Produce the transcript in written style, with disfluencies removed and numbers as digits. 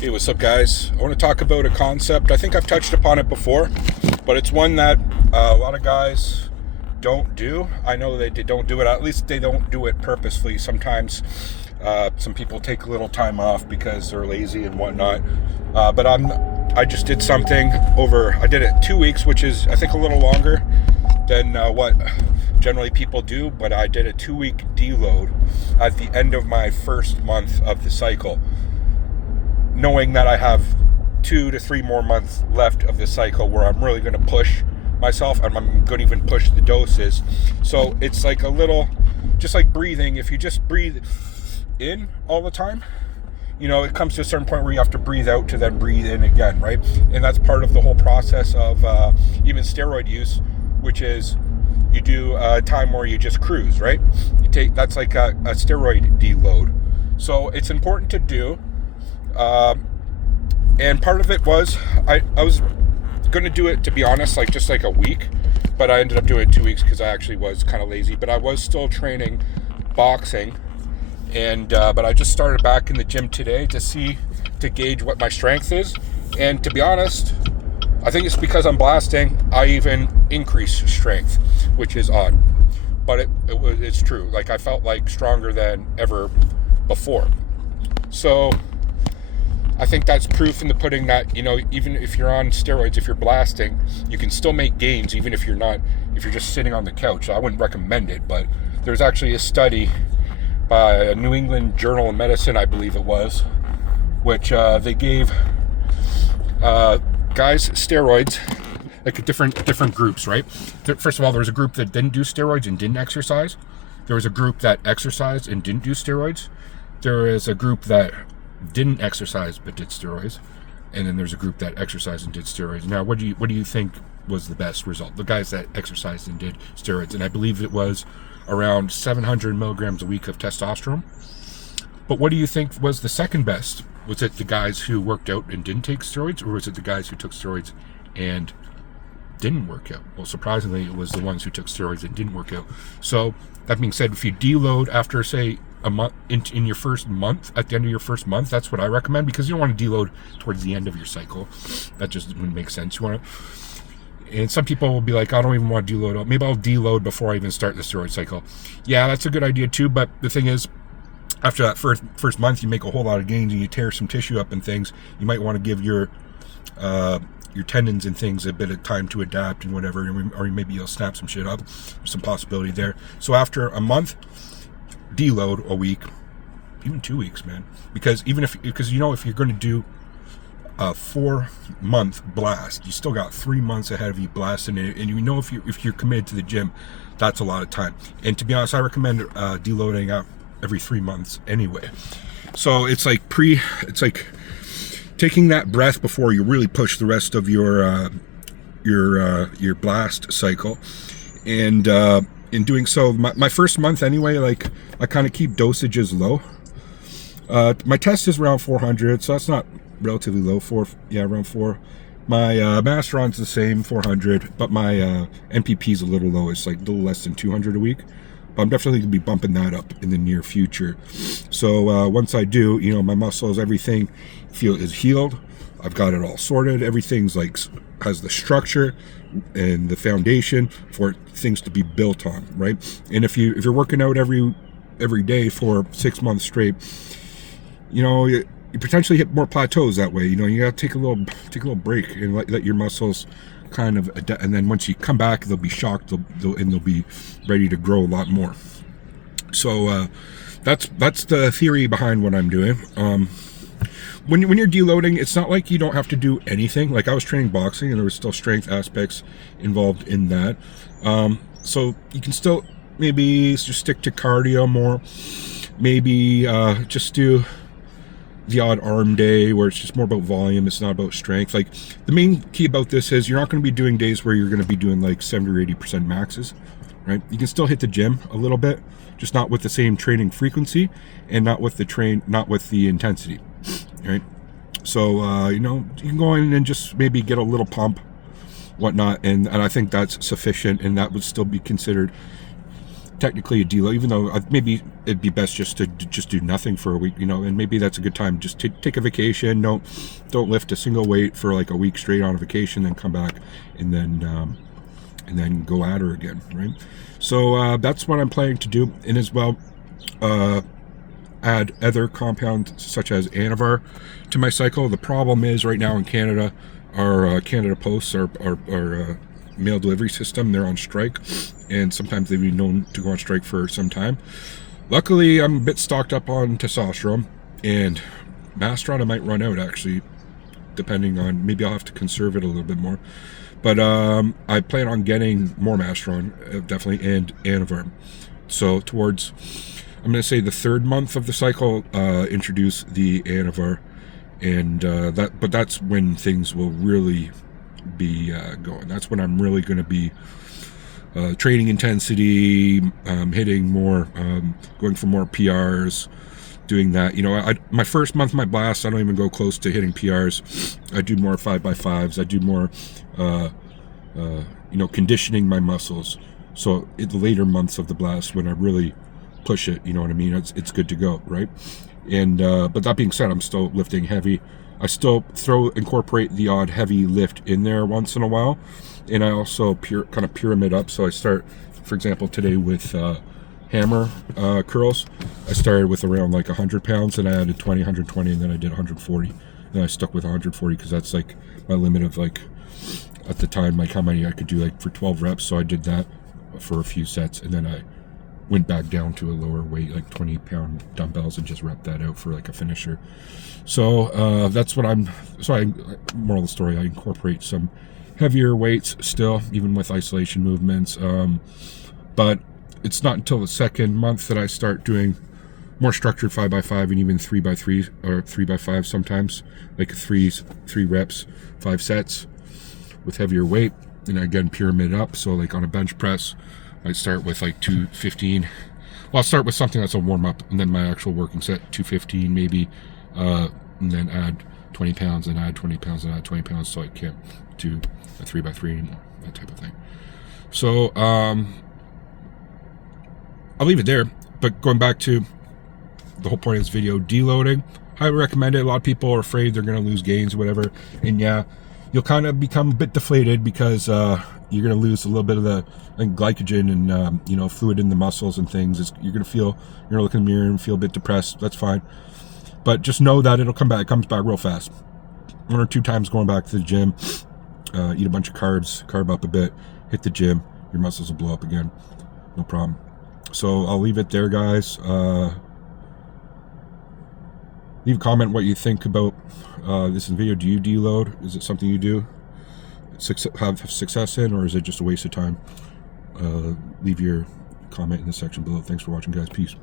Hey, what's up, guys? I want to talk about a concept. I think I've touched upon it before, but it's one that a lot of guys don't do. I know they don't do it. At least they don't do it purposefully. Sometimes some people take a little time off because they're lazy and whatnot. But I just did something over. I did it 2 weeks, which is I think a little longer than what generally people do. But I did a 2-week deload at the end of my first month of the cycle, knowing that I have 2 to 3 more months left of the cycle where I'm really going to push myself, and I'm going to even push the doses. So it's like a little, just like breathing. If you just breathe in all the time, it comes to a certain point where you have to breathe out to then breathe in again, right? And that's part of the whole process of even steroid use, which is you do a time where you just cruise, right? That's like a steroid deload. So it's important to do. And part of it was I was going to do it, to be honest, just like a week, but I ended up doing it 2 weeks because I actually was kind of lazy. But I was still training boxing, and but I just started back in the gym today to gauge what my strength is. And to be honest, I think it's because I'm blasting, I even increased strength, which is odd, but it's true. Like, I felt like stronger than ever before. So I think that's proof in the pudding that, even if you're on steroids, if you're blasting, you can still make gains even if you're just sitting on the couch. So I wouldn't recommend it, but there's actually a study by a New England Journal of Medicine, I believe it was, which they gave guys steroids, like different groups, right? First of all, there was a group that didn't do steroids and didn't exercise. There was a group that exercised and didn't do steroids. There is a group that didn't exercise but did steroids, and then there's a group that exercised and did steroids. Now, what do you think was the best result? The guys that exercised and did steroids, and I believe it was around 700 milligrams a week of testosterone. But what do you think was the second best? Was it the guys who worked out and didn't take steroids, or was it the guys who took steroids and didn't work out? Well, surprisingly, it was the ones who took steroids and didn't work out. So that being said, if you deload after, say, a month, in your first month, at the end of your first month, that's what I recommend, because you don't want to deload towards the end of your cycle. That just wouldn't make sense. You want to, and some people will be like, I don't even want to deload. Maybe I'll deload before I even start the steroid cycle. Yeah, that's a good idea too, but the thing is, after that first month, you make a whole lot of gains and you tear some tissue up and things. You might want to give your tendons and things a bit of time to adapt and whatever, or maybe you'll snap some shit up. There's some possibility there. So after a month, deload a week, even 2 weeks, man. Because if you're going to do a 4-month blast, you still got 3 months ahead of you blasting it, and if you're committed to the gym, that's a lot of time. And to be honest, I recommend deloading out every 3 months anyway. So it's like taking that breath before you really push the rest of your blast cycle. And in doing so, my first month anyway, I kind of keep dosages low. My test is around 400, so that's not relatively low. Around 4. My Masteron's the same, 400, but my NPP is a little low. It's like a little less than 200 a week. But I'm definitely going to be bumping that up in the near future. So once I do, my muscles, everything is healed. I've got it all sorted. Everything's has the structure and the foundation for things to be built on, right? And if you're working out every day for 6 months straight, you potentially hit more plateaus that way. You got to take a little break and let your muscles kind of adapt, and then once you come back, they'll be shocked, they'll be ready to grow a lot more. So that's the theory behind what I'm doing. When you're deloading, it's not like you don't have to do anything. Like, I was training boxing and there was still strength aspects involved in that. So you can still maybe just stick to cardio more. Maybe just do the odd arm day where it's just more about volume. It's not about strength. Like, the main key about this is you're not going to be doing days where you're going to be doing 70 or 80% maxes, right? You can still hit the gym a little bit, just not with the same training frequency and not with the intensity, right? So you can go in and just maybe get a little pump, whatnot, and I think that's sufficient, and that would still be considered technically a deload, even though maybe it'd be best just to just do nothing for a week, you know, and maybe that's a good time just to take a vacation. Don't lift a single weight for like a week straight on a vacation, then come back and then go at her again, right? So that's what I'm planning to do, and as well add other compounds such as Anavar to my cycle. The problem is right now in Canada, our Canada Post, our mail delivery system, they're on strike, and sometimes they've been known to go on strike for some time. Luckily, I'm a bit stocked up on testosterone, and Masteron I might run out, actually, depending on, maybe I'll have to conserve it a little bit more. But I plan on getting more Masteron, definitely, and Anavar. So towards, I'm going to say the third month of the cycle, introduce the Anavar, and but that's when things will really be going. That's when I'm really going to be training intensity, hitting more, going for more PRs, doing that. You know, my first month, my blast, I don't even go close to hitting PRs. I do more 5x5s. I do more, you know, conditioning my muscles. So in the later months of the blast, when I really push it, you know what I mean, it's good to go, right? And but that being said, I'm still lifting heavy. I still incorporate the odd heavy lift in there once in a while, and I also kind of pyramid up. So I start, for example, today with hammer curls. I started with around like 100 pounds, and I added 20, 120, and then I did 140. And I stuck with 140 because that's like my limit of, like, at the time, like how many I could do, like for 12 reps. So I did that for a few sets, and then I went back down to a lower weight, like 20-pound dumbbells, and just rep that out for like a finisher. So that's what moral of the story, I incorporate some heavier weights still, even with isolation movements. But it's not until the second month that I start doing more structured 5x5 and even 3x3 or 3x5 sometimes, like three reps, 5 sets with heavier weight. And again, pyramid up. So like on a bench press, I start with like 215. Well, I'll start with something that's a warm up, and then my actual working set, 215 maybe, and then add 20 pounds and add 20 pounds and add 20 pounds, so I can't do a 3x3 anymore, that type of thing. So I'll leave it there. But going back to the whole point of this video, deloading, highly recommend it. A lot of people are afraid they're going to lose gains or whatever, and yeah, you'll kind of become a bit deflated because you're going to lose a little bit of the glycogen and you know, fluid in the muscles and things. You're going to look in the mirror and feel a bit depressed. That's fine, but just know that it'll come back. It comes back real fast. 1 or 2 times going back to the gym, eat a bunch of carbs, carb up a bit, hit the gym, your muscles will blow up again, no problem. So I'll leave it there, guys. Leave a comment what you think about this video. Do you deload? Is it something you do have success in, or is it just a waste of time? Leave your comment in the section below. Thanks for watching, guys. Peace.